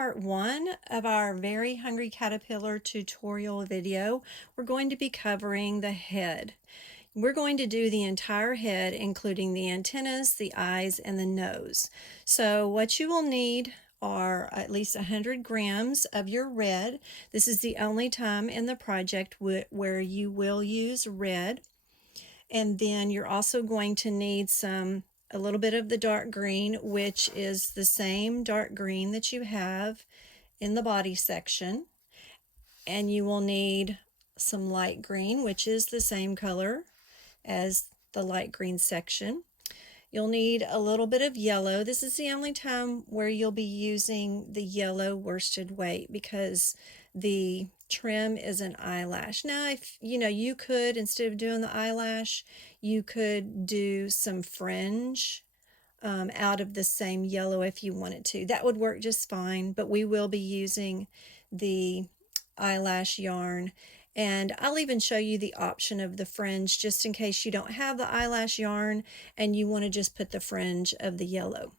part 1 of our Very Hungry Caterpillar tutorial video. We're going to be covering the head. We're going to do the entire head, including the antennas, the eyes, and the nose. So what you will need are at least 100 grams of your red. This is the only time in the project where you will use red. And then you're also going to need a little bit of the dark green, which is the same dark green that you have in the body section. And you will need some light green, which is the same color as the light green section. You'll need a little bit of yellow. This is the only time where you'll be using the yellow worsted weight because the trim is an eyelash. Now, if you could, instead of doing the eyelash, you could do some fringe out of the same yellow if you wanted to. That would work just fine, but we will be using the eyelash yarn. And I'll even show you the option of the fringe just in case you don't have the eyelash yarn and you want to just put the fringe of the yellow.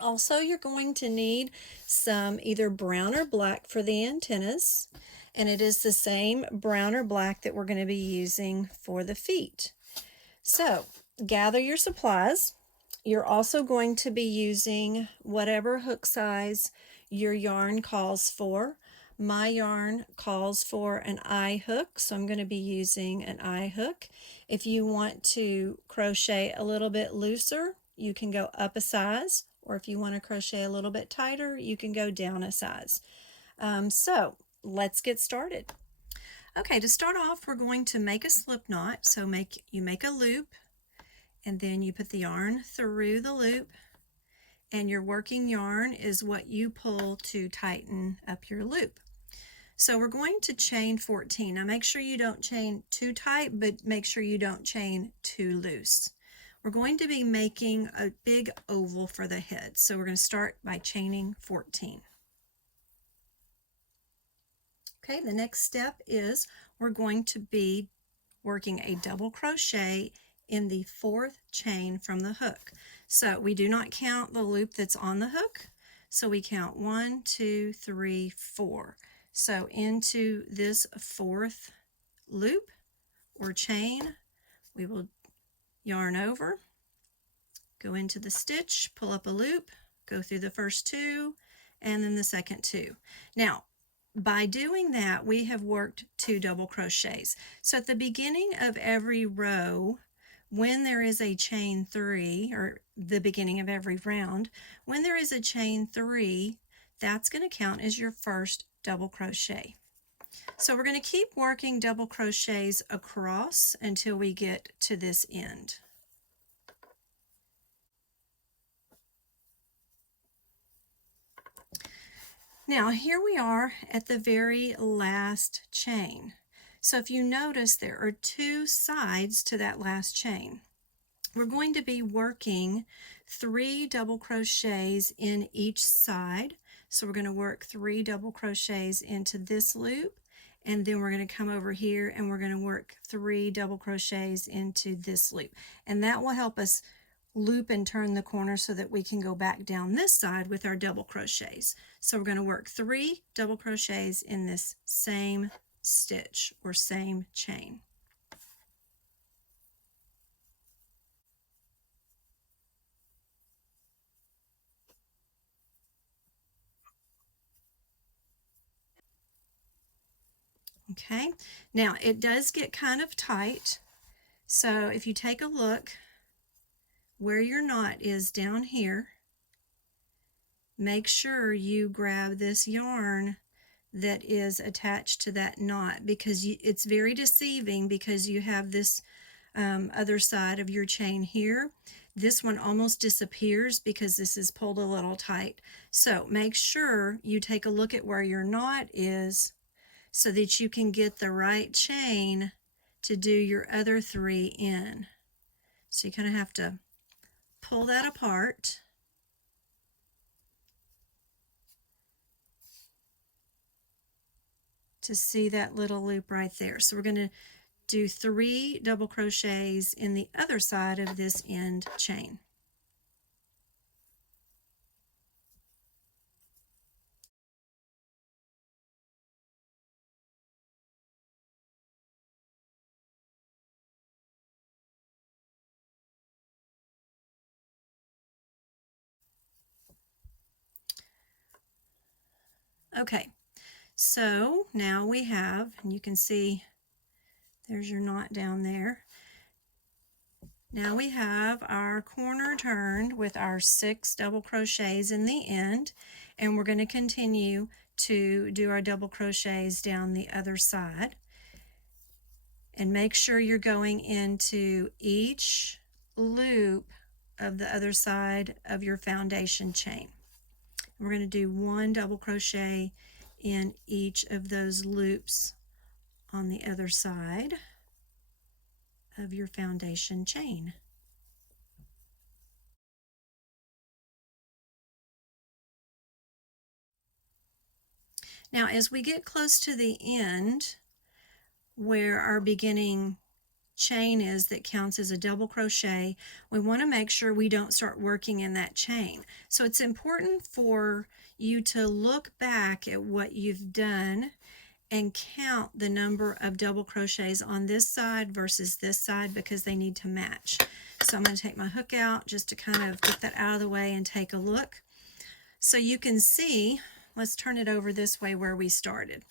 Also, you're going to need some either brown or black for the antennas, and it is the same brown or black that we're going to be using for the feet. So, gather your supplies. You're also going to be using whatever hook size your yarn calls for. My yarn calls for an eye hook, so I'm going to be using an eye hook. If you want to crochet a little bit looser, you can go up a size, or if you want to crochet a little bit tighter, you can go down a size. So let's get started. Okay, to start off, we're going to make a slip knot. So you make a loop, and then you put the yarn through the loop, and your working yarn is what you pull to tighten up your loop. So we're going to chain 14. Now make sure you don't chain too tight, but make sure you don't chain too loose. We're going to be making a big oval for the head. So we're going to start by chaining 14. Okay, the next step is we're going to be working a double crochet in the 4th chain from the hook. So we do not count the loop that's on the hook. So we count 1, 2, 3, 4. So into this 4th loop or chain, we will yarn over, go into the stitch, pull up a loop, go through the first 2, and then the second 2. Now, by doing that, we have worked 2 double crochets. So at the beginning of every row, when there is a chain 3, or the beginning of every round, when there is a chain 3, that's going to count as your first double crochet. So we're going to keep working double crochets across until we get to this end. Now here we are at the very last chain. So if you notice, there are 2 sides to that last chain. We're going to be working 3 double crochets in each side. So we're going to work 3 double crochets into this loop, and then we're going to come over here and we're going to work 3 double crochets into this loop. And that will help us loop and turn the corner so that we can go back down this side with our double crochets. So we're going to work 3 double crochets in this same stitch or same chain. Okay, now it does get kind of tight, so if you take a look where your knot is down here, make sure you grab this yarn that is attached to that knot, because it's very deceiving because you have this other side of your chain here. This one almost disappears because this is pulled a little tight. So make sure you take a look at where your knot is so that you can get the right chain to do your other 3 in. So you kind of have to pull that apart. To see that little loop right there. So we're going to do 3 double crochets in the other side of this end chain. Okay, so now we have, and you can see there's your knot down there. Now we have our corner turned with our 6 double crochets in the end, and we're going to continue to do our double crochets down the other side. And make sure you're going into each loop of the other side of your foundation chain. We're going to do 1 double crochet in each of those loops on the other side of your foundation chain. Now, as we get close to the end, where our beginning chain is that counts as a double crochet, we want to make sure we don't start working in that chain. So it's important for you to look back at what you've done and count the number of double crochets on this side versus this side, because they need to match. So I'm going to take my hook out just to kind of get that out of the way and take a look. So you can see, let's turn it over this way where we started.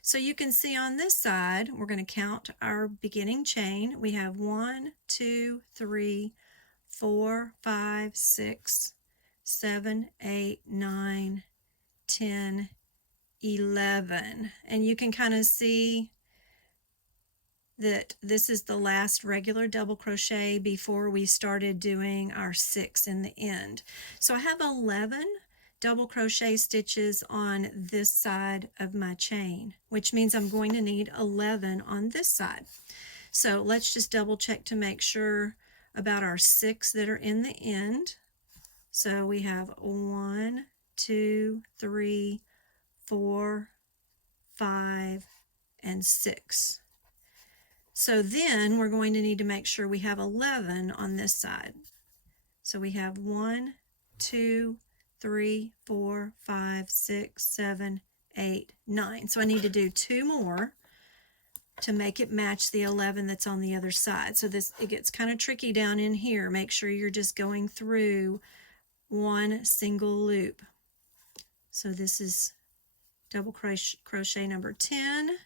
So you can see on this side, we're going to count our beginning chain. We have 1, 2, 3, 4, 5, 6, 7, 8, 9, 10, 11. And you can kind of see that this is the last regular double crochet before we started doing our 6 in the end. So I have 11 double crochet stitches on this side of my chain, which means I'm going to need 11 on this side. So let's just double check to make sure about our 6 that are in the end. So we have 1, 2, 3, 4, 5, and 6. So then we're going to need to make sure we have 11 on this side. So we have 1, 2, 3, 4, 5, 6, 7, 8, 9. So I need to do 2 more to make it match the 11 that's on the other side. So it gets kind of tricky down in here. Make sure you're just going through one single loop. So this is double crochet number 10, and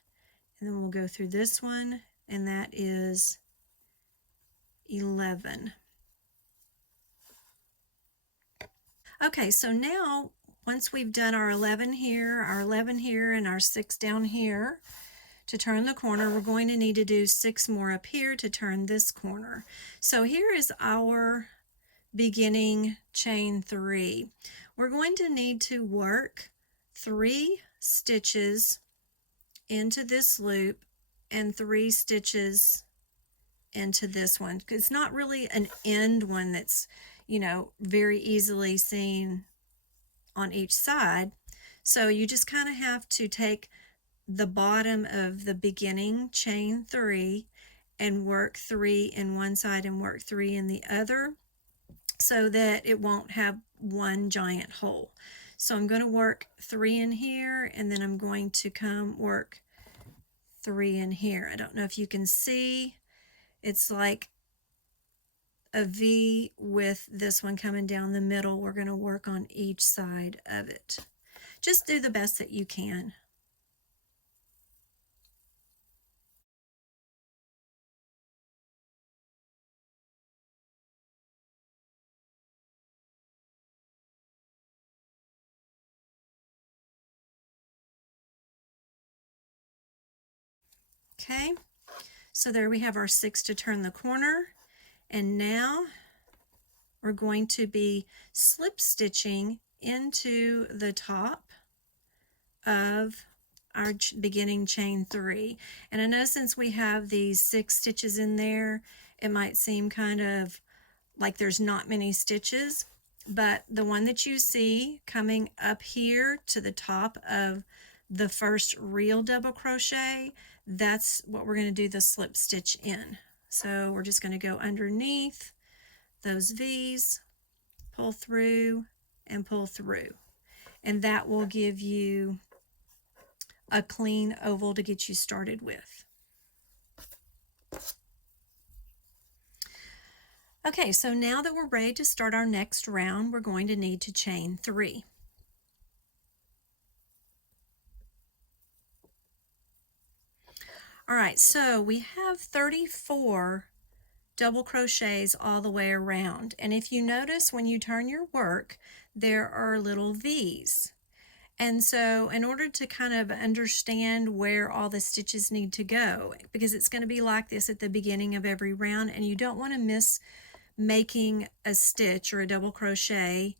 then we'll go through this one, and that is 11. Okay, so now once we've done our 11 here, and our 6 down here to turn the corner, we're going to need to do 6 more up here to turn this corner. So here is our beginning chain 3. We're going to need to work 3 stitches into this loop and 3 stitches into this one. It's not really an end one that's, very easily seen on each side. So you just kind of have to take the bottom of the beginning chain 3 and work 3 in one side and work 3 in the other, so that it won't have one giant hole. So I'm going to work 3 in here, and then I'm going to come work 3 in here. I don't know if you can see, it's like a V with this one coming down the middle. We're going to work on each side of it. Just do the best that you can. Okay, so there we have our 6 to turn the corner, and now we're going to be slip stitching into the top of our beginning chain 3. And I know since we have these 6 stitches in there, it might seem kind of like there's not many stitches, but the one that you see coming up here to the top of the first real double crochet, that's what we're going to do the slip stitch in. So we're just going to go underneath those V's, pull through, and pull through, and that will give you a clean oval to get you started with. Okay, so now that we're ready to start our next round, we're going to need to chain 3. All right, so we have 34 double crochets all the way around, and if you notice when you turn your work, there are little V's. And so in order to kind of understand where all the stitches need to go, because it's going to be like this at the beginning of every round, and you don't want to miss making a stitch or a double crochet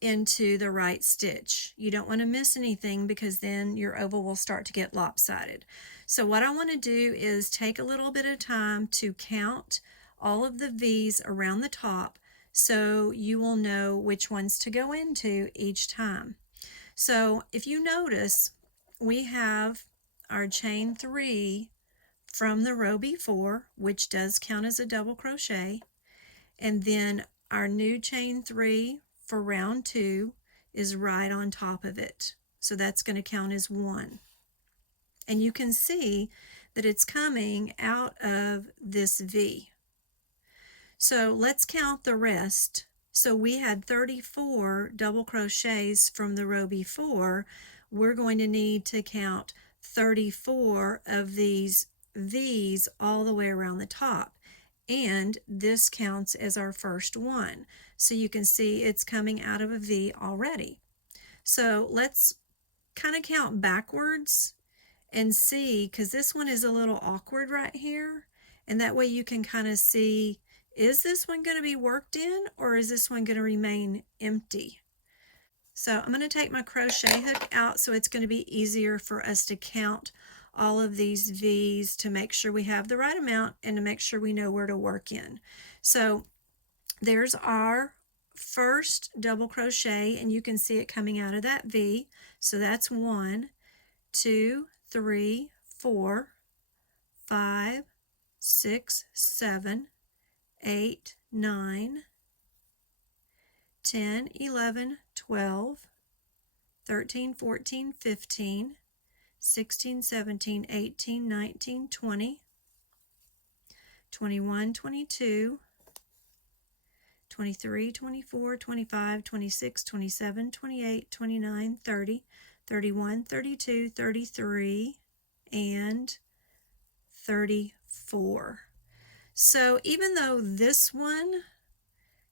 into the right stitch. You don't want to miss anything because then your oval will start to get lopsided. So what I want to do is take a little bit of time to count all of the V's around the top so you will know which ones to go into each time. So if you notice, we have our chain 3 from the row before, which does count as a double crochet, and then our new chain 3 for round 2 is right on top of it. So that's going to count as 1. And you can see that it's coming out of this V. So let's count the rest. So we had 34 double crochets from the row before. We're going to need to count 34 of these V's all the way around the top. And this counts as our first one. So you can see it's coming out of a V already. So let's kind of count backwards and see, because this one is a little awkward right here. And that way you can kind of see, is this one going to be worked in or is this one going to remain empty? So I'm going to take my crochet hook out so it's going to be easier for us to count all of these V's to make sure we have the right amount and to make sure we know where to work in. So there's our first double crochet, and you can see it coming out of that V. So that's 1, 2, 3, 4, 5, 6, 7, 8, 9, 10, 11, 12, 13, 14, 15, 16, 17, 18, 19, 20, 21, 22, 23, 24, 25, 26, 27, 28, 29, 30, 31, 32, 33, and 34. So even though this one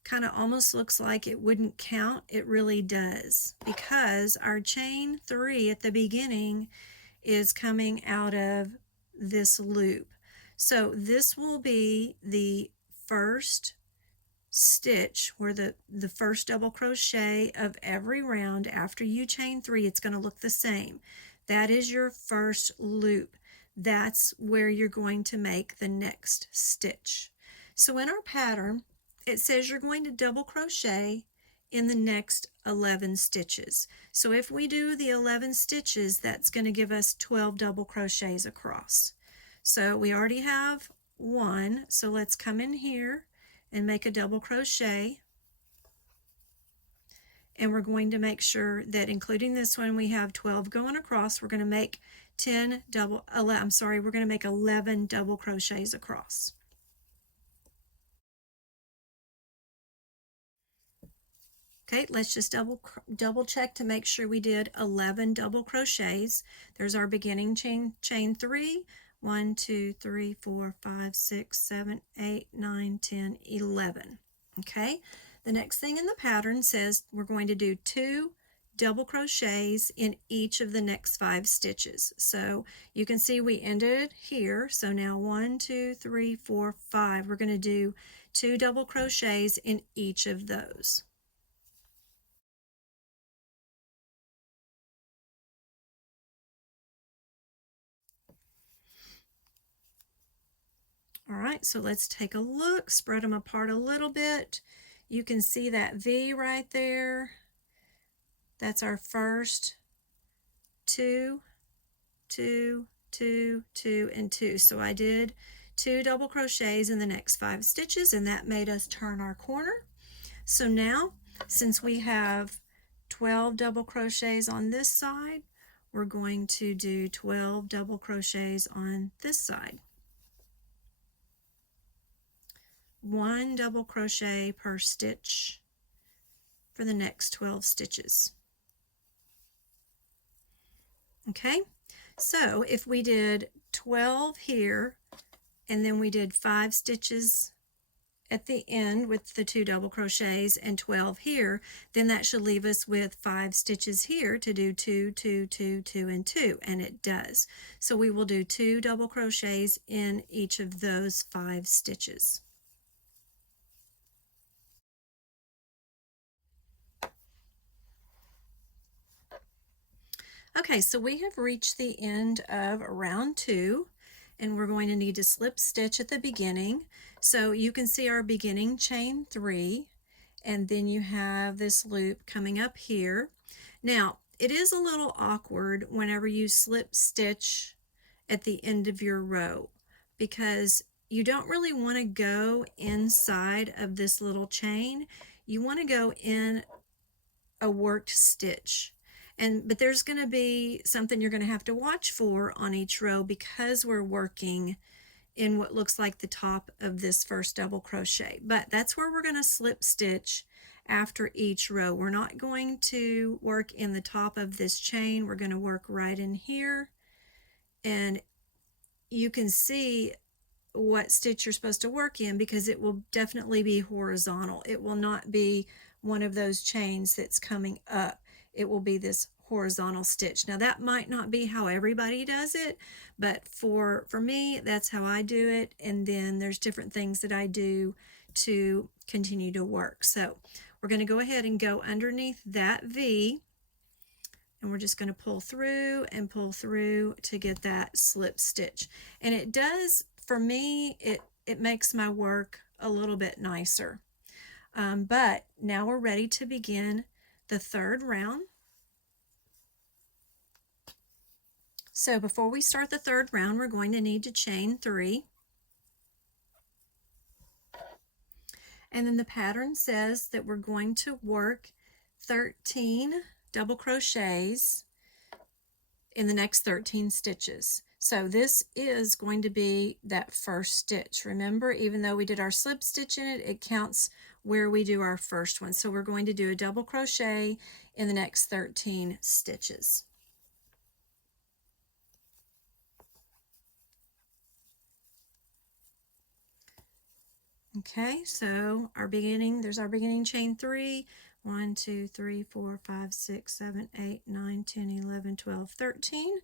kind of almost looks like it wouldn't count, it really does, because our chain 3 at the beginning is coming out of this loop. So this will be the first stitch, where the first double crochet of every round. After you chain 3, it's going to look the same. That is your first loop. That's where you're going to make the next stitch. So in our pattern, it says you're going to double crochet in the next 11 stitches. So if we do the 11 stitches, that's going to give us 12 double crochets across. So we already have 1, so let's come in here and make a double crochet, and we're going to make sure that including this one we have 12 going across. We're going to make 11 double crochets across. Okay, let's just double check to make sure we did 11 double crochets. There's our beginning chain 3. 1, 2, 3, 4, 5, 6, 7, 8, 9, 10, 11. Okay, the next thing in the pattern says we're going to do 2 double crochets in each of the next 5 stitches. So you can see we ended here. So now 1, 2, 3, 4, 5. We're going to do 2 double crochets in each of those. All right, so let's take a look, spread them apart a little bit. You can see that V right there. That's our first 2, 2, 2, 2, and 2. So I did 2 double crochets in the next 5 stitches, and that made us turn our corner. So now, since we have 12 double crochets on this side, we're going to do 12 double crochets on this side. 1 double crochet per stitch for the next 12 stitches. Okay, so if we did 12 here, and then we did 5 stitches at the end with the 2 double crochets and 12 here, then that should leave us with 5 stitches here to do 2, 2, 2, 2, and 2, and it does. So we will do 2 double crochets in each of those 5 stitches. Okay, so we have reached the end of round 2, and we're going to need to slip stitch at the beginning. So you can see our beginning chain 3, and then you have this loop coming up here. Now, it is a little awkward whenever you slip stitch at the end of your row, because you don't really want to go inside of this little chain. You want to go in a worked stitch. But there's going to be something you're going to have to watch for on each row, because we're working in what looks like the top of this first double crochet. But that's where we're going to slip stitch after each row. We're not going to work in the top of this chain. We're going to work right in here, and you can see what stitch you're supposed to work in, because it will definitely be horizontal. It will not be one of those chains that's coming up. It will be this horizontal stitch. Now that might not be how everybody does it, but for me, that's how I do it. And then there's different things that I do to continue to work. So we're going to go ahead and go underneath that V, and we're just going to pull through and pull through to get that slip stitch. And it does, for me, it makes my work a little bit nicer. But now we're ready to begin the third round. So before we start the third round, we're going to need to chain 3. And then the pattern says that we're going to work 13 double crochets in the next 13 stitches. So this is going to be that first stitch. Remember, even though we did our slip stitch in it, it counts where we do our first one. So we're going to do a double crochet in the next 13 stitches. Okay, so there's our beginning chain 3. 1, 2, 3, 4, 5, 6, 7, 8, 9, 10, 11, 12, 13.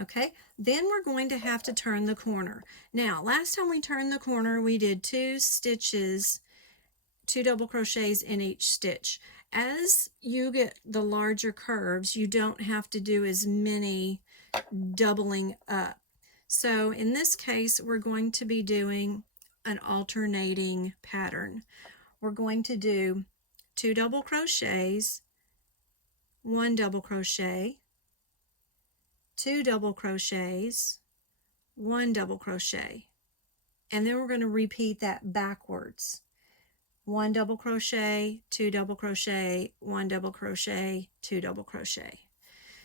Okay, then we're going to have to turn the corner. Now, last time we turned the corner, we did 2 stitches, 2 double crochets in each stitch. As you get the larger curves, you don't have to do as many doubling up. So in this case, we're going to be doing an alternating pattern. We're going to do 2 double crochets, 1 double crochet, 2 double crochets, 1 double crochet, and then we're going to repeat that backwards. 1 double crochet, 2 double crochet, 1 double crochet, 2 double crochet.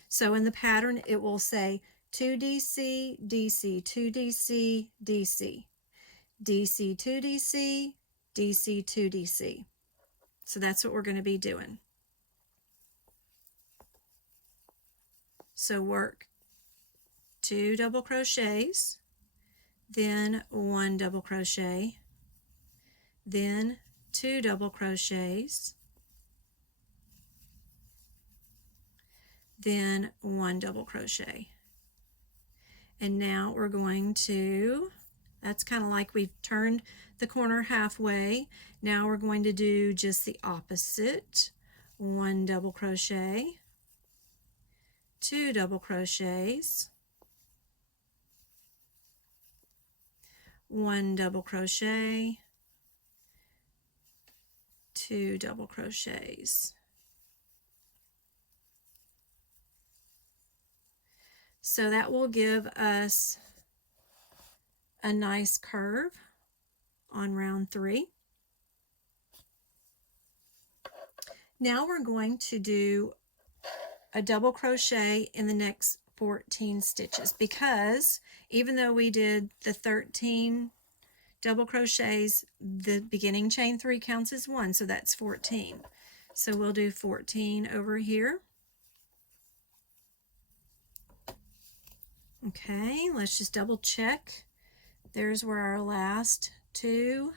So in the pattern it will say 2DC, DC, 2DC, DC, DC, 2DC, DC, 2DC. So that's what we're going to be doing. So work 2 double crochets, then 1 double crochet, then 2 double crochets, then 1 double crochet. And now we're going to, that's kind of like we've turned the corner halfway. Now we're going to do just the opposite. 1 double crochet, 2 double crochets, 1 double crochet, 2 double crochets. So that will give us a nice curve on round 3. Now we're going to do a double crochet in the next 14 stitches, because even though we did the 13 double crochets, the beginning chain 3 counts as 1, so that's 14. So we'll do 14 over here. Okay, let's just double check. There's where our last 2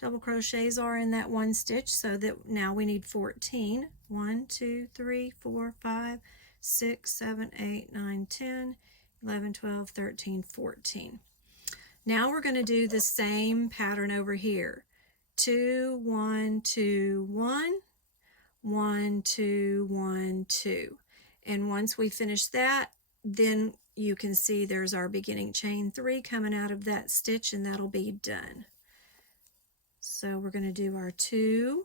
double crochets are in that one stitch, so that now we need 14. 1, 2, 3, 4, 5, 6, 7, 8, 9, 10, 11, 12, 13, 14. Now we're going to do the same pattern over here. 2, 1, 2, 1, 1, 2, 1, 2. And once we finish that, then you can see there's our beginning chain 3 coming out of that stitch, and that'll be done. So we're going to do our 2,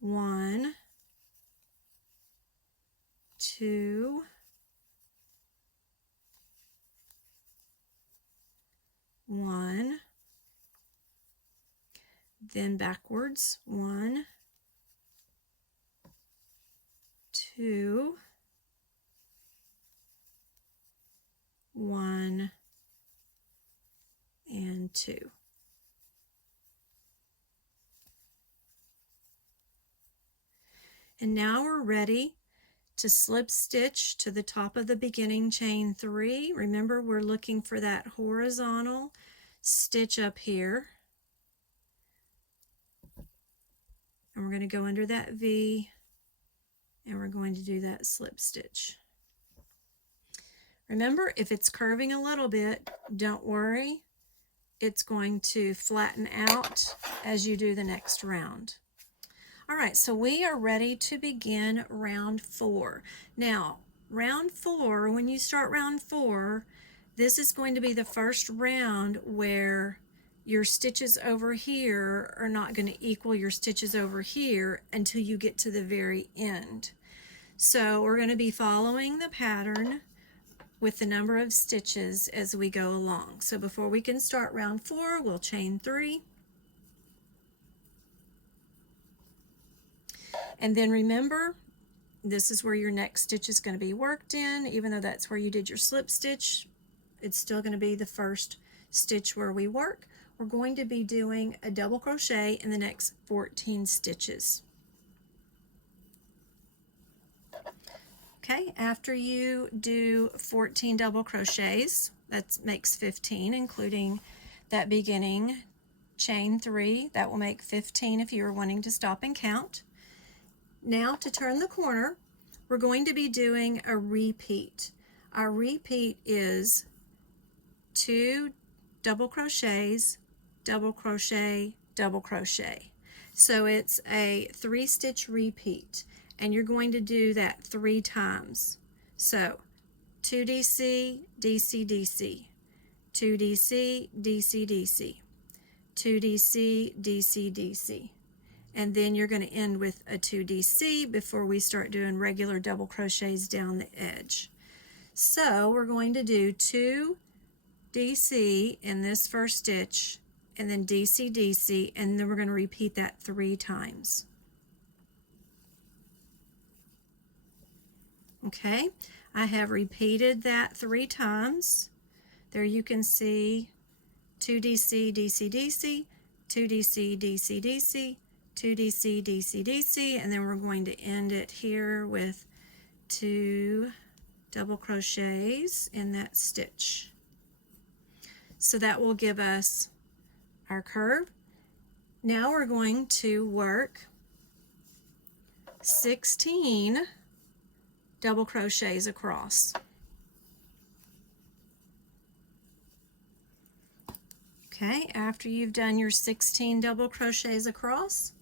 1, 2, 1, then backwards 1, 2, 1, and 2. And now we're ready to slip stitch to the top of the beginning chain 3. Remember, we're looking for that horizontal stitch up here. And we're going to go under that V, and we're going to do that slip stitch. Remember, if it's curving a little bit, don't worry. It's going to flatten out as you do the next round. All right, so we are ready to begin round 4. Now, round 4, when you start round 4, this is going to be the first round where your stitches over here are not going to equal your stitches over here until you get to the very end. So we're going to be following the pattern with the number of stitches as we go along. So before we can start round 4, we'll chain 3. And then remember, this is where your next stitch is going to be worked in. Even though that's where you did your slip stitch, it's still going to be the first stitch where we work. We're going to be doing a double crochet in the next 14 stitches. Okay, after you do 14 double crochets, that makes 15, including that beginning chain 3. That will make 15 if you're wanting to stop and count. Now to turn the corner, we're going to be doing a repeat. Our repeat is 2 double crochets, double crochet, double crochet. So it's a 3-stitch repeat, and you're going to do that 3 times. So 2 DC, DC, DC, 2 DC, DC, DC, 2 DC, DC, DC. And then you're going to end with a 2 DC before we start doing regular double crochets down the edge. So we're going to do 2 DC in this first stitch, and then DC, DC, and then we're going to repeat that 3 times. Okay, I have repeated that 3 times. There you can see 2 DC, DC, DC, 2 DC, DC, DC, 2 DC, DC, DC, and then we're going to end it here with 2 double crochets in that stitch. So that will give us our curve. Now we're going to work 16 double crochets across. Okay, after you've done your 16 double crochets across,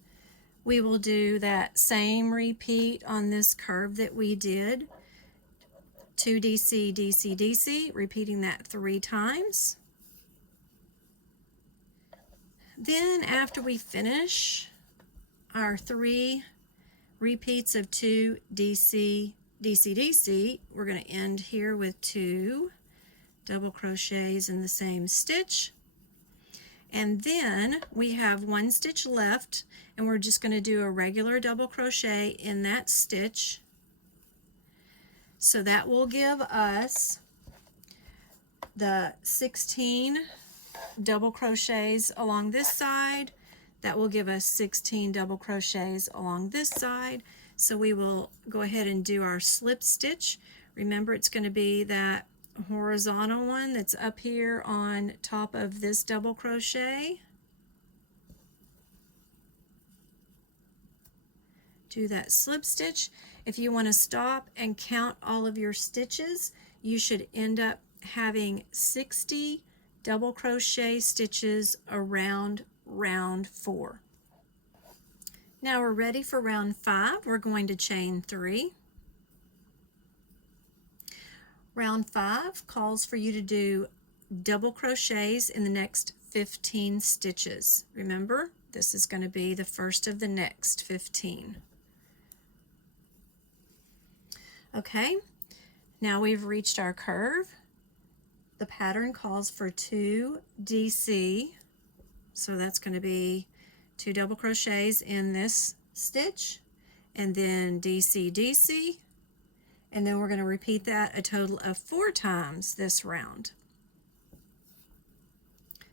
we will do that same repeat on this curve that we did. 2 DC, DC, DC, repeating that 3 times. Then after we finish our 3 repeats of 2 DC, DC, DC, we're going to end here with 2 double crochets in the same stitch. And then we have 1 stitch left, and we're just going to do a regular double crochet in that stitch. So that will give us the 16 double crochets along this side. That will give us 16 double crochets along this side. So we will go ahead and do our slip stitch. Remember, it's going to be that horizontal one that's up here on top of this double crochet. Do that slip stitch. If you want to stop and count all of your stitches, you should end up having 60 double crochet stitches around round 4. Now we're ready for round 5. We're going to chain 3. Round 5 calls for you to do double crochets in the next 15 stitches. Remember, this is going to be the first of the next 15. Okay, now we've reached our curve. The pattern calls for 2 DC, so that's going to be 2 double crochets in this stitch, and then DC, DC, and then we're going to repeat that a total of 4 times this round.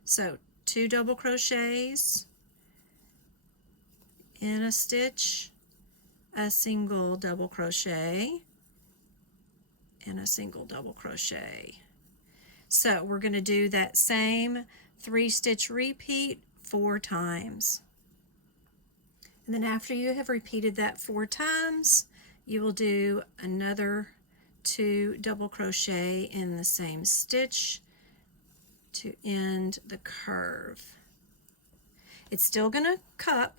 So 2 double crochets in a stitch, a single double crochet, and a single double crochet. So we're going to do that same 3-stitch repeat 4 times. And then after you have repeated that 4 times, you will do another 2 double crochet in the same stitch to end the curve. It's still going to cup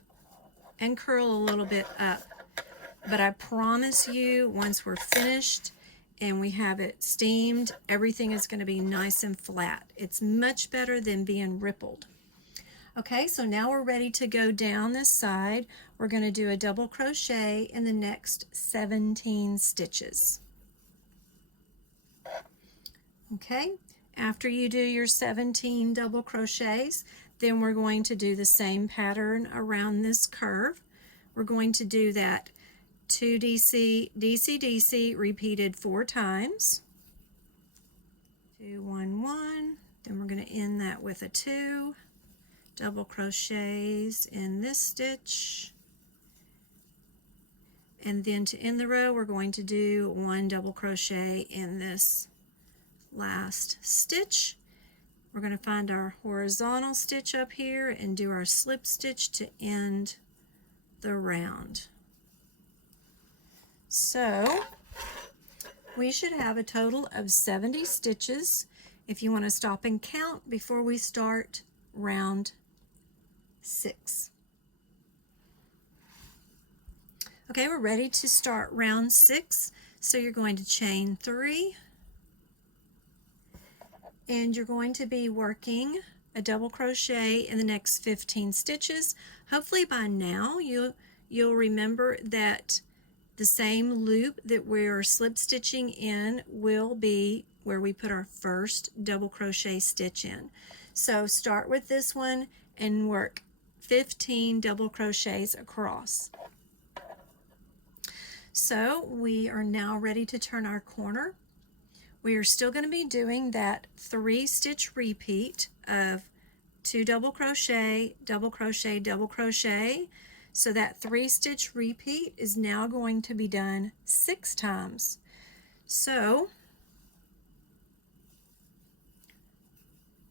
and curl a little bit up, but I promise you, once we're finished and we have it steamed, everything is going to be nice and flat. It's much better than being rippled. Okay, so now we're ready to go down this side. We're going to do a double crochet in the next 17 stitches. Okay, after you do your 17 double crochets, then we're going to do the same pattern around this curve. We're going to do that 2 DC, DC, DC repeated 4 times. 2, 1, 1. Then we're going to end that with a 2 double crochets in this stitch. And then to end the row, we're going to do 1 double crochet in this last stitch. We're going to find our horizontal stitch up here and do our slip stitch to end the round. So we should have a total of 70 stitches if you want to stop and count before we start round 6. Okay, we're ready to start round 6. So you're going to chain 3, and you're going to be working a double crochet in the next 15 stitches. Hopefully by now you'll remember that the same loop that we're slip stitching in will be where we put our first double crochet stitch in. So start with this one and work 15 double crochets across. So we are now ready to turn our corner. We are still going to be doing that 3-stitch repeat of 2 double crochet, double crochet, double crochet. So that 3-stitch repeat is now going to be done 6 times. So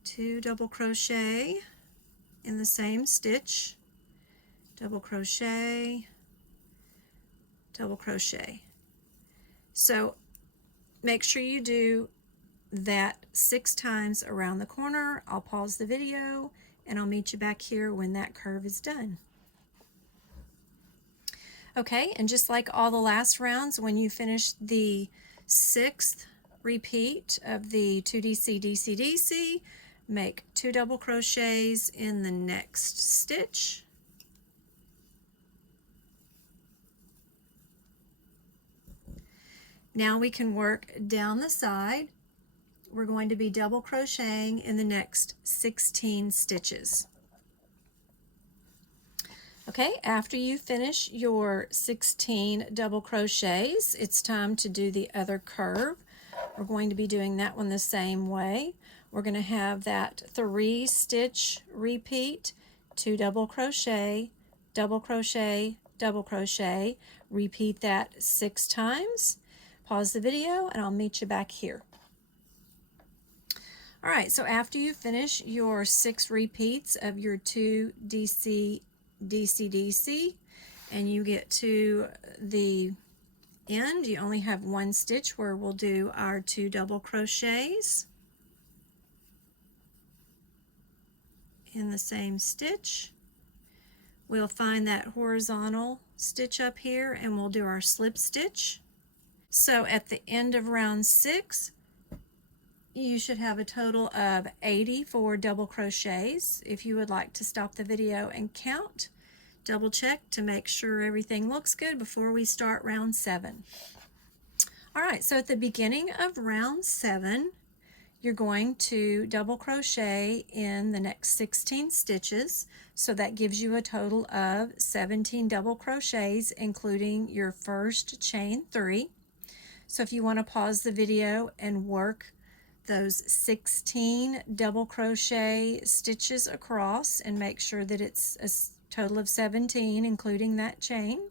2 double crochet in the same stitch, double crochet, double crochet. So make sure you do that 6 times around the corner. I'll pause the video and I'll meet you back here when that curve is done. Okay, and just like all the last rounds, when you finish the 6th repeat of the 2 DC, DC, DC, make 2 double crochets in the next stitch. Now we can work down the side. We're going to be double crocheting in the next 16 stitches. Okay, after you finish your 16 double crochets, it's time to do the other curve. We're going to be doing that one the same way. We're going to have that 3-stitch repeat, 2 double crochet, double crochet, double crochet, Repeat that 6 times. Pause the video and I'll meet you back here. All right, so after you finish your 6 repeats of your 2 DC, DC, DC, and you get to the end, you only have 1 stitch where we'll do our 2 double crochets in the same stitch. We'll find that horizontal stitch up here and we'll do our slip stitch. So at the end of round 6, you should have a total of 84 double crochets. If you would like to stop the video and count, double check to make sure everything looks good before we start round 7. All right, so at the beginning of round 7, you're going to double crochet in the next 16 stitches. So that gives you a total of 17 double crochets, including your first chain 3. So if you want to pause the video and work those 16 double crochet stitches across and make sure that it's a total of 17, including that chain.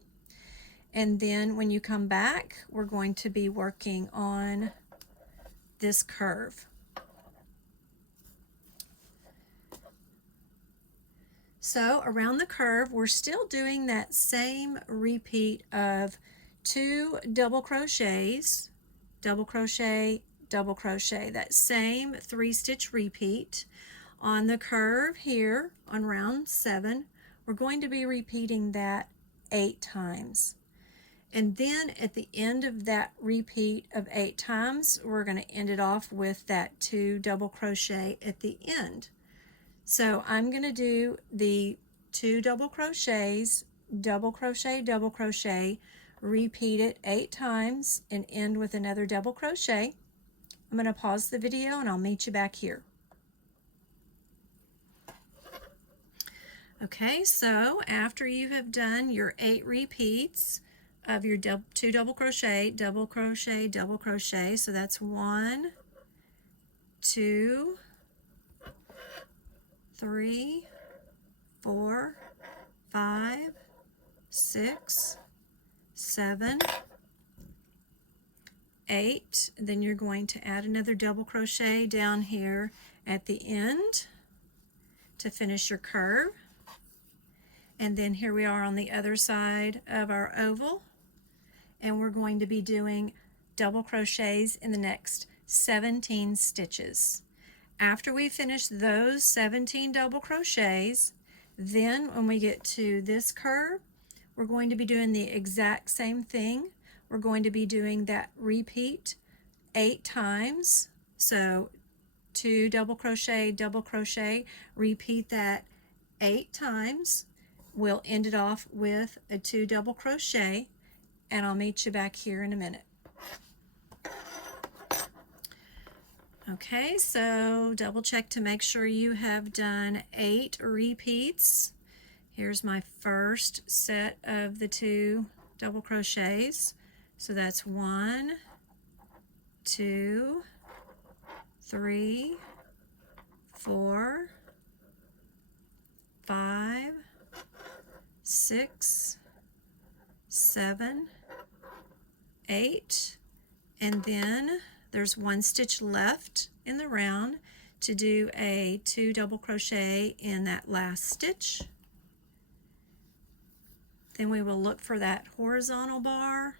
And then when you come back, we're going to be working on this curve. So around the curve, we're still doing that same repeat of 2 double crochets, double crochet, double crochet, that same 3-stitch repeat. On the curve here on round 7, we're going to be repeating that 8 times. And then at the end of that repeat of 8 times, we're going to end it off with that 2 double crochet at the end. So I'm going to do the 2 double crochets, double crochet, repeat it 8 times and end with another double crochet. I'm going to pause the video and I'll meet you back here. Okay, so after you have done your 8 repeats of your 2 double crochet, double crochet, double crochet, so that's 1, 2, 3, 4, 5, 6, 7, 8, then you're going to add another double crochet down here at the end to finish your curve. And then here we are on the other side of our oval, and we're going to be doing double crochets in the next 17 stitches. After we finish those 17 double crochets, then when we get to this curve, we're going to be doing the exact same thing. We're going to be doing that repeat 8 times. So 2 double crochet, repeat that 8 times. We'll end it off with a 2 double crochet, and I'll meet you back here in a minute. Okay, so double check to make sure you have done 8 repeats. Here's my first set of the 2 double crochets. So that's 1, 2, 3, 4, 5, 6, 7, 8, and then there's 1 stitch left in the round to do a 2 double crochet in that last stitch. Then we will look for that horizontal bar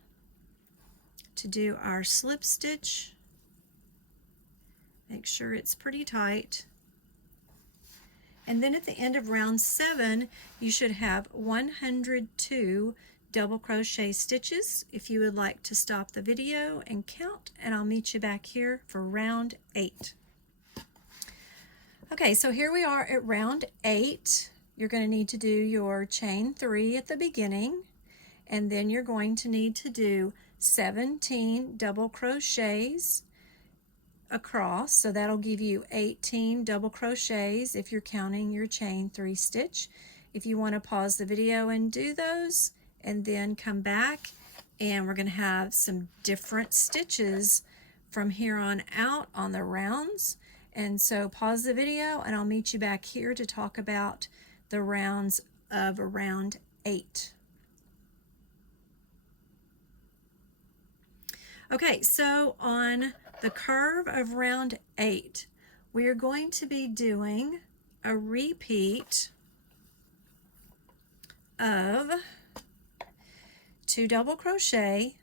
to do our slip stitch. Make sure it's pretty tight. And then at the end of round 7, you should have 102 double crochet stitches. If you would like to stop the video and count, and I'll meet you back here for round 8. Okay, so here we are at round 8. You're going to need to do your chain 3 at the beginning, and then you're going to need to do 17 double crochets across, so that'll give you 18 double crochets if you're counting your chain 3 stitch. If you want to pause the video and do those and then come back, and we're going to have some different stitches from here on out on the rounds. And so pause the video and I'll meet you back here to talk about the rounds of round 8. Okay, so on the curve of round 8, we are going to be doing a repeat of 2 double crochet,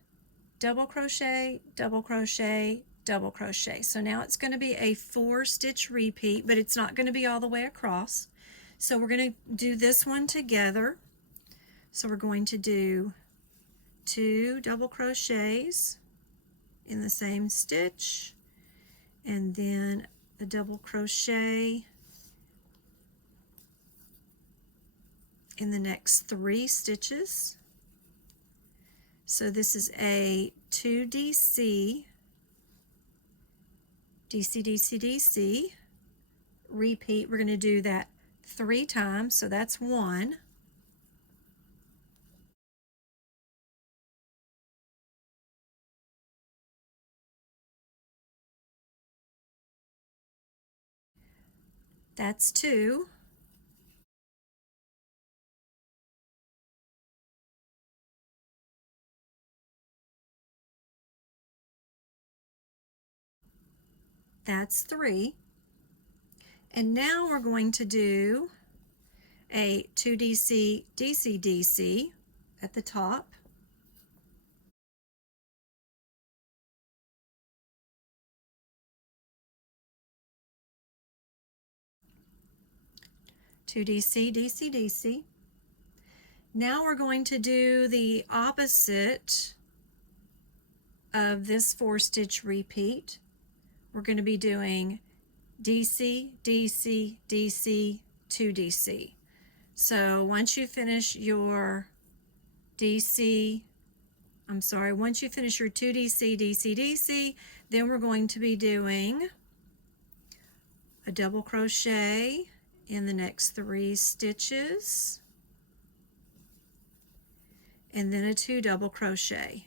double crochet, double crochet, double crochet. So now it's going to be a 4-stitch repeat, but it's not going to be all the way across. So we're going to do this one together. So we're going to do 2 double crochets in the same stitch, and then a double crochet in the next 3 stitches. So this is a 2DC, DC, DC, DC, repeat. We're going to do that 3 times, so that's 1. That's 2. That's 3. And now we're going to do a 2DC, DC, DC at the top. Two DC, DC, DC. Now we're going to do the opposite of this 4-stitch repeat. We're going to be doing DC, DC, DC, 2DC. So once you finish your once you finish your 2DC, DC, DC, then we're going to be doing a double crochet in the next 3 stitches, and then a 2 double crochet.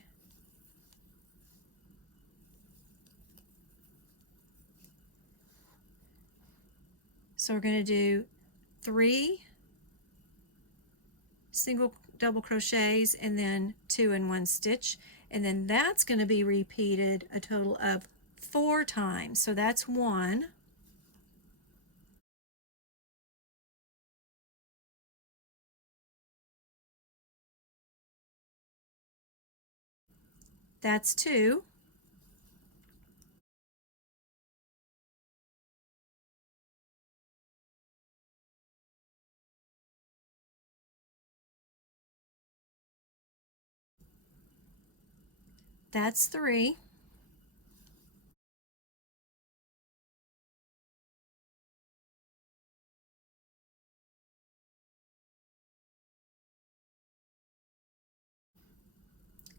So we're going to do 3 single double crochets and then 2 in 1 stitch, and then that's going to be repeated a total of 4 times. So that's 1, that's 2, that's 3,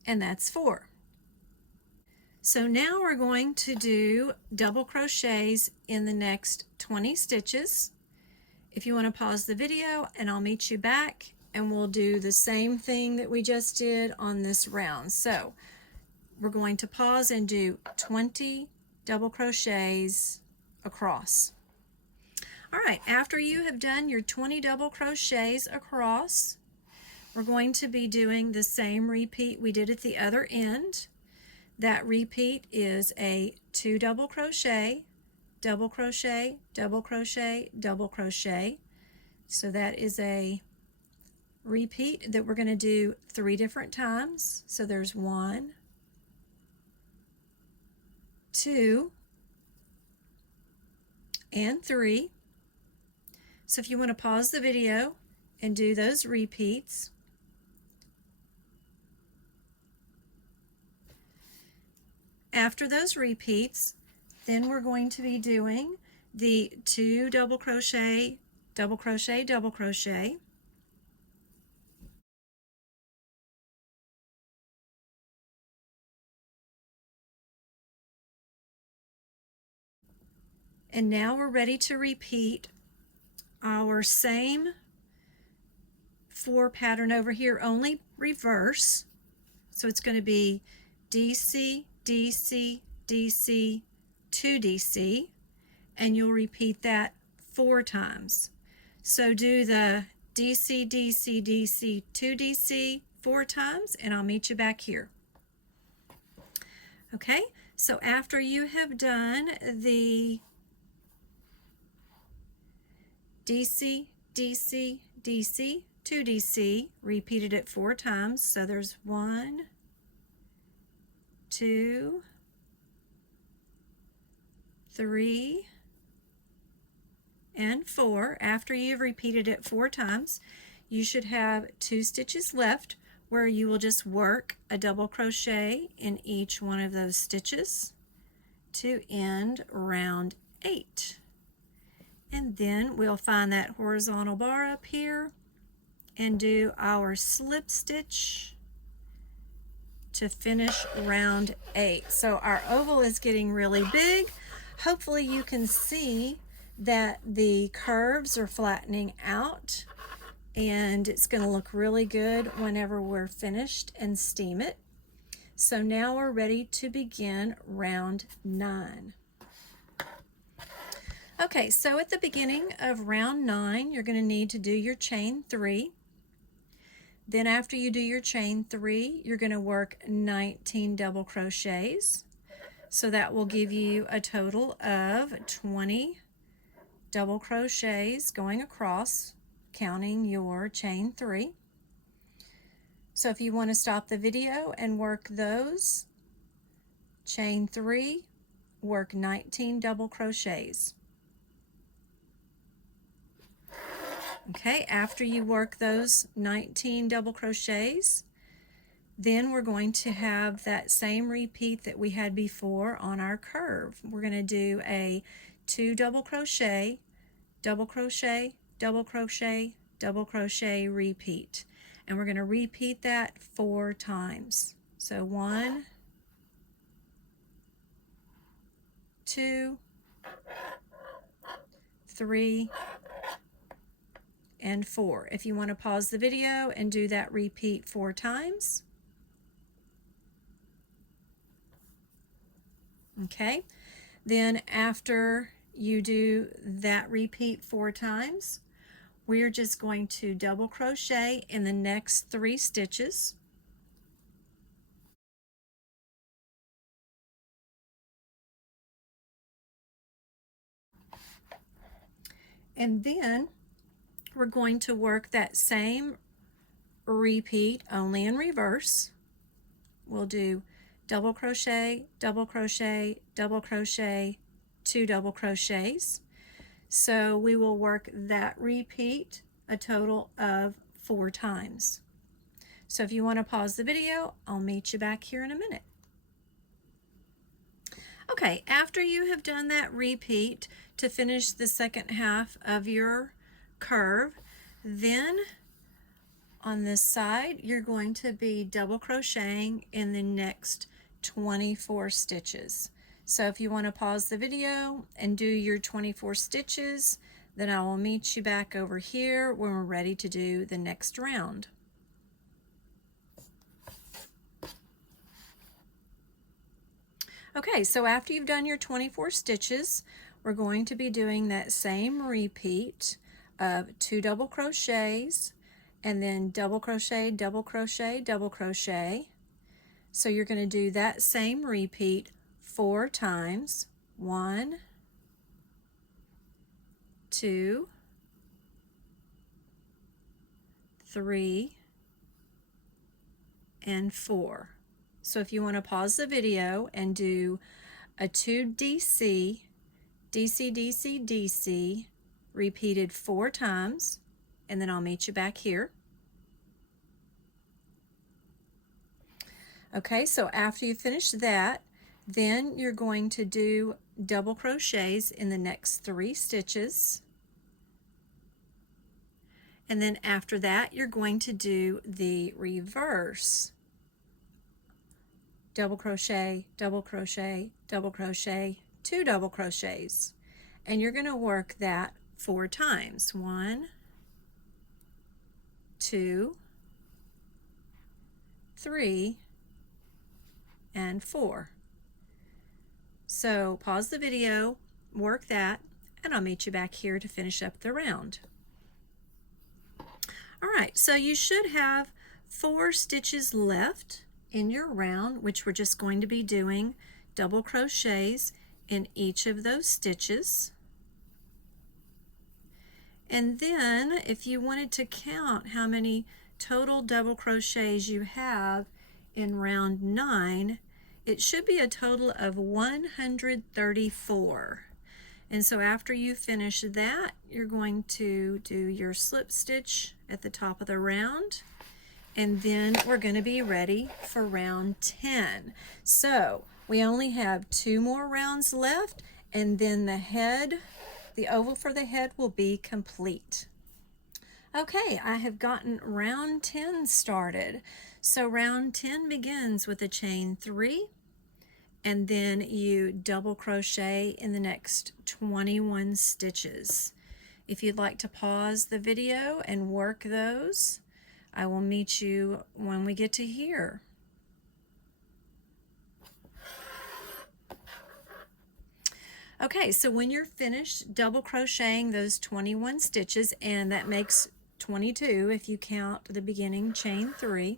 and that's 4. So now we're going to do double crochets in the next 20 stitches. If you want to pause the video, and I'll meet you back, and we'll do the same thing that we just did on this round. So we're going to pause and do 20 double crochets across. All right, after you have done your 20 double crochets across, we're going to be doing the same repeat we did at the other end. That repeat is a 2 double crochet, double crochet, double crochet, double crochet. So that is a repeat that we're going to do 3 different times. So there's 1, 2, and 3. So if you want to pause the video and do those repeats. After those repeats, then we're going to be doing the 2 double crochet, double crochet, double crochet. And now we're ready to repeat our same 4 pattern over here, only reverse. So it's going to be DC, DC, DC, 2DC, and you'll repeat that 4 times. So do the DC, DC, DC, 2DC 4 times, and I'll meet you back here. Okay, so after you have done the DC, DC, DC, 2DC, repeated it 4 times. So there's 1, 2, 3, and 4. After you've repeated it 4 times, you should have 2 stitches left where you will just work a double crochet in each one of those stitches to end round 8. And then we'll find that horizontal bar up here and do our slip stitch to finish round 8. So our oval is getting really big. Hopefully you can see that the curves are flattening out, and it's going to look really good whenever we're finished and steam it. So now we're ready to begin round 9. Okay, so at the beginning of round 9, you're going to need to do your chain 3. Then after you do your chain 3, you're going to work 19 double crochets. So that will give you a total of 20 double crochets going across, counting your chain 3. So if you want to stop the video and work those, chain 3, work 19 double crochets. Okay, after you work those 19 double crochets, then we're going to have that same repeat that we had before on our curve. We're going to do a 2 double crochet, double crochet, double crochet, double crochet, repeat. And we're going to repeat that 4 times. So 1, 2, 3, and 4. If you want to pause the video and do that repeat 4 times. Okay, then after you do that repeat 4 times, we're just going to double crochet in the next 3 stitches. And then we're going to work that same repeat, only in reverse. We'll do double crochet, double crochet, double crochet, 2 double crochets. So we will work that repeat a total of 4 times. So if you want to pause the video, I'll meet you back here in a minute. Okay, after you have done that repeat to finish the second half of your curve, then on this side you're going to be double crocheting in the next 24 stitches. So if you want to pause the video and do your 24 stitches, then I will meet you back over here when we're ready to do the next round. Okay, so after you've done your 24 stitches, we're going to be doing that same repeat of 2 double crochets and then double crochet, double crochet, double crochet. So you're going to do that same repeat 4 times. 1, 2, 3, and 4. So if you want to pause the video and do a 2 DC, DC, DC, DC, repeated 4 times, and then I'll meet you back here. Okay, so after you finish that, then you're going to do double crochets in the next 3 stitches. And then after that, you're going to do the reverse. Double crochet, double crochet, double crochet, 2 double crochets. And you're going to work that 4 times. 1, 2, 3, and 4. So pause the video, work that, and I'll meet you back here to finish up the round. All right, so you should have 4 stitches left in your round, which we're just going to be doing double crochets in each of those stitches. And then if you wanted to count how many total double crochets you have in round 9, it should be a total of 134. And so after you finish that, you're going to do your slip stitch at the top of the round, and then we're going to be ready for round 10. So we only have 2 more rounds left, and then the oval for the head will be complete. Okay, I have gotten round 10 started. So round 10 begins with a chain 3, and then you double crochet in the next 21 stitches. If you'd like to pause the video and work those, I will meet you when we get to here. Okay, so when you're finished double crocheting those 21 stitches, and that makes 22 if you count the beginning chain 3,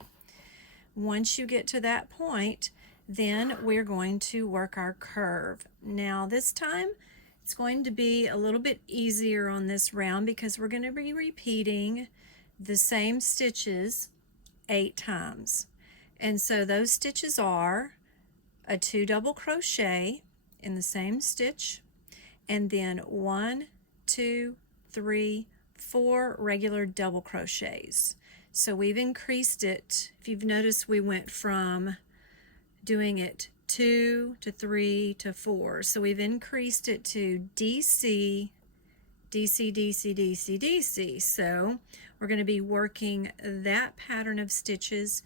once you get to that point, then we're going to work our curve. Now this time it's going to be a little bit easier on this round because we're going to be repeating the same stitches 8 times. And so those stitches are a 2 double crochet in the same stitch, and then 1, 2, 3, 4 regular double crochets. So we've increased it. If you've noticed, we went from doing it 2 to 3 to 4. So we've increased it to DC, DC, DC, DC, DC. So we're going to be working that pattern of stitches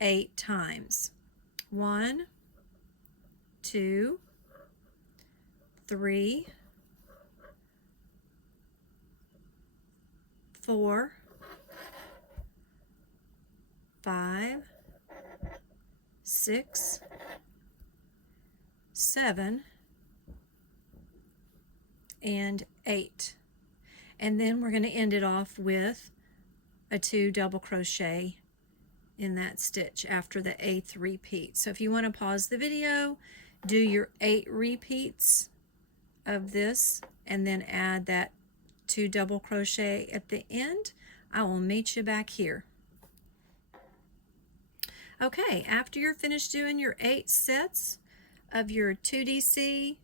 8 times. 1, 2, 3, 4, 5, 6, 7, and 8. And then we're going to end it off with a 2 double crochet in that stitch after the 8th repeat. So if you want to pause the video, do your 8 repeats of this and then add that 2 double crochet at the end. I will meet you back here. Okay, after you're finished doing your 8 sets of your 2DC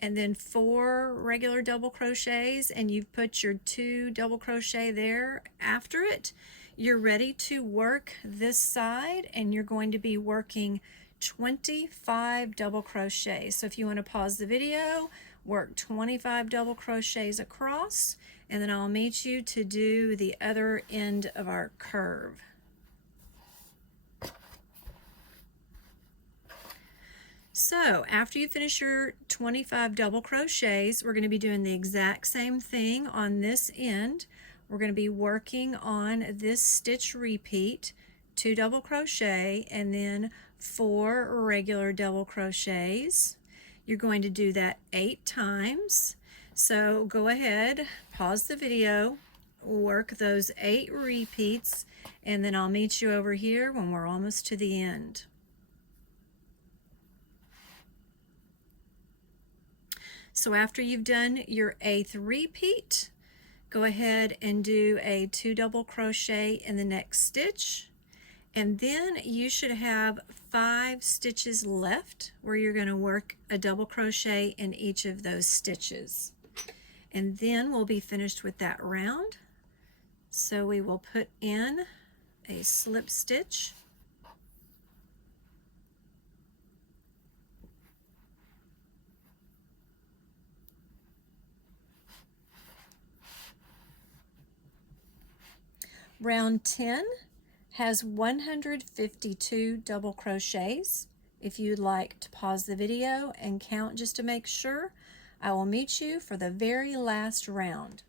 and then 4 regular double crochets, and you've put your 2 double crochet there after it, you're ready to work this side, and you're going to be working 25 double crochets. So if you want to pause the video, work 25 double crochets across, and then I'll meet you to do the other end of our curve. So after you finish your 25 double crochets, we're going to be doing the exact same thing on this end. We're going to be working on this stitch repeat, 2 double crochet, and then 4 regular double crochets. You're going to do that 8 times. So go ahead, pause the video, work those 8 repeats, and then I'll meet you over here when we're almost to the end. So after you've done your 8th repeat, go ahead and do a 2 double crochet in the next stitch, and then you should have 5 stitches left where you're going to work a double crochet in each of those stitches. And then we'll be finished with that round. So we will put in a slip stitch, round 10 has 152 double crochets. If you'd like to pause the video and count just to make sure, I will meet you for the very last round.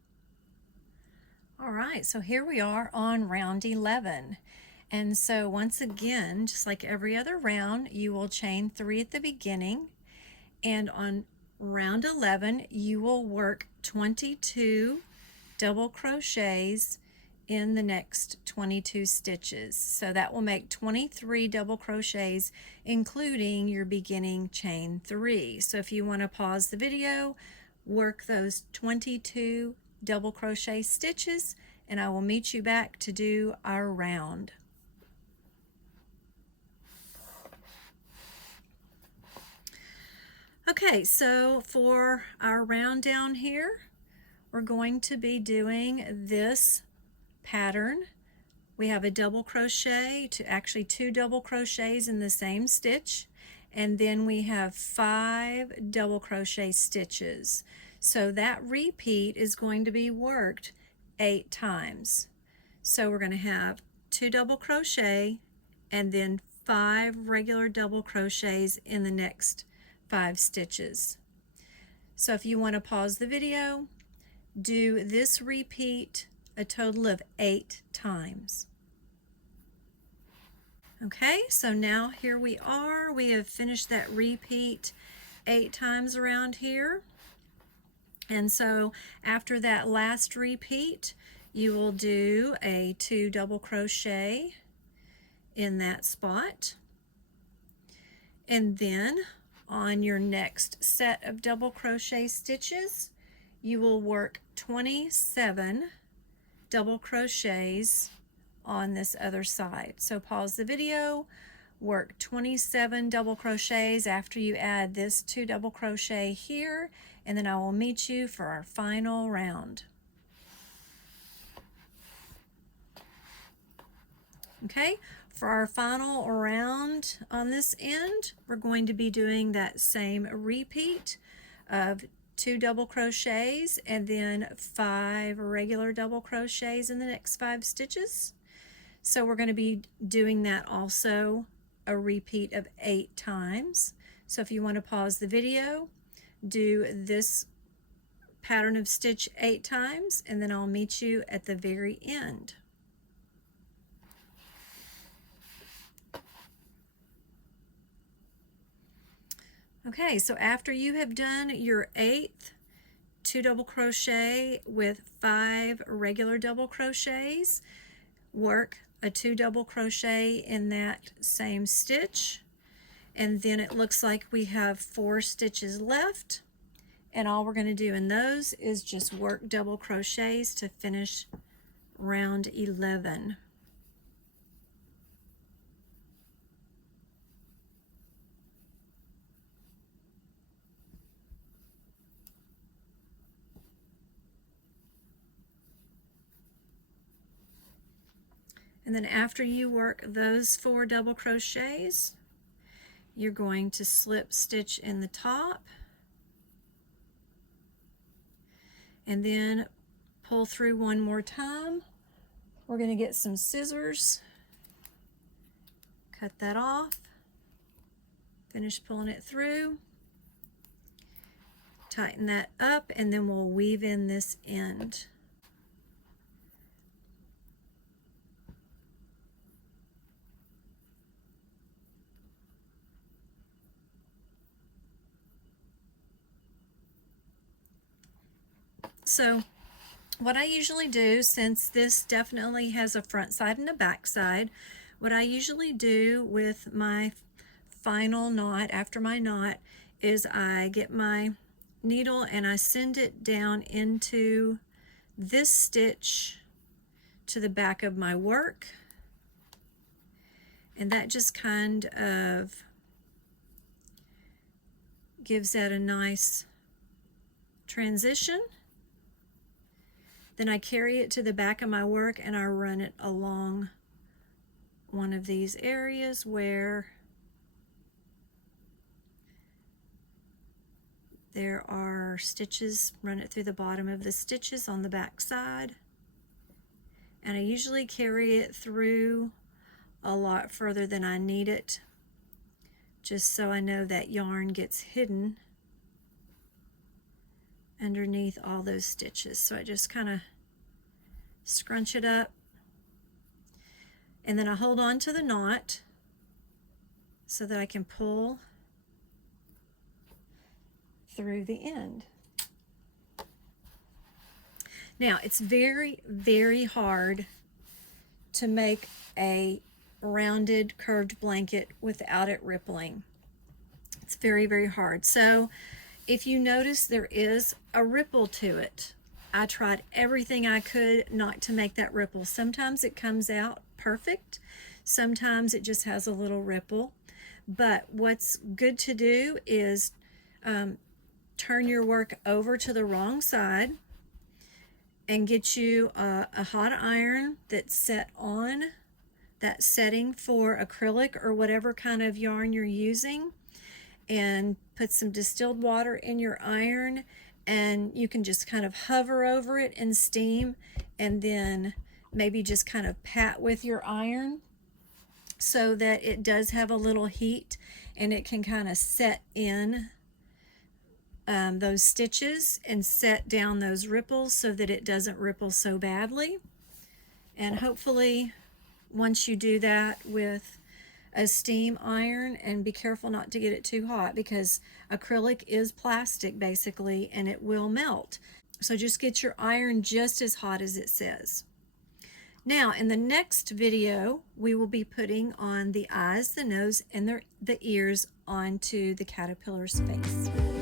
All right, so here we are on round 11. And so once again, just like every other round, you will chain 3 at the beginning, and on round 11, you will work 22 double crochets in the next 22 stitches. So that will make 23 double crochets, including your beginning chain 3. So if you want to pause the video, work those 22 double crochet stitches, and I will meet you back to do our round. Okay, so for our round down here, we're going to be doing this pattern. We have a double crochet, actually 2 double crochets in the same stitch, and then we have 5 double crochet stitches. So that repeat is going to be worked 8 times. So we're going to have 2 double crochet and then 5 regular double crochets in the next 5 stitches. So if you want to pause the video, do this repeat a total of 8 times. Okay, so now here we are. We have finished that repeat 8 times around here. And so after that last repeat, you will do a 2 double crochet in that spot. And then on your next set of double crochet stitches, you will work 27 double crochets on this other side. So pause the video, work 27 double crochets after you add this 2 double crochet here, and then I will meet you for our final round. Okay, for our final round on this end, we're going to be doing that same repeat of 2 double crochets and then 5 regular double crochets in the next 5 stitches. So we're going to be doing that also a repeat of 8 times. So if you want to pause the video, do this pattern of stitch 8 times, and then I'll meet you at the very end. Okay, so after you have done your 8th 2 double crochet with 5 regular double crochets, work a 2 double crochet in that same stitch, and then it looks like we have 4 stitches left, and all we're going to do in those is just work double crochets to finish round 11. And then after you work those 4 double crochets, you're going to slip stitch in the top and then pull through one more time. We're going to get some scissors, cut that off, finish pulling it through, tighten that up, and then we'll weave in this end. So what I usually do, since this definitely has a front side and a back side, what I usually do with my final knot, after my knot, is I get my needle and I send it down into this stitch to the back of my work, and that just kind of gives that a nice transition. Then I carry it to the back of my work and I run it along one of these areas where there are stitches, run it through the bottom of the stitches on the back side. And I usually carry it through a lot further than I need it, just so I know that yarn gets hidden underneath all those stitches. So I just kind of scrunch it up, and then I hold on to the knot so that I can pull through the end. Now, it's very, very hard to make a rounded curved blanket without it rippling. It's very, very hard. So if you notice there is a ripple to it, I tried everything I could not to make that ripple. Sometimes it comes out perfect. Sometimes it just has a little ripple. But what's good to do is turn your work over to the wrong side and get you a hot iron that's set on that setting for acrylic or whatever kind of yarn you're using, and put some distilled water in your iron, and you can just kind of hover over it and steam, and then maybe just kind of pat with your iron so that it does have a little heat and it can kind of set in those stitches and set down those ripples so that it doesn't ripple so badly. And hopefully once you do that with a steam iron, and be careful not to get it too hot because acrylic is plastic basically and it will melt. So just get your iron just as hot as it says. Now in the next video we will be putting on the eyes, the nose, and the ears onto the caterpillar's face.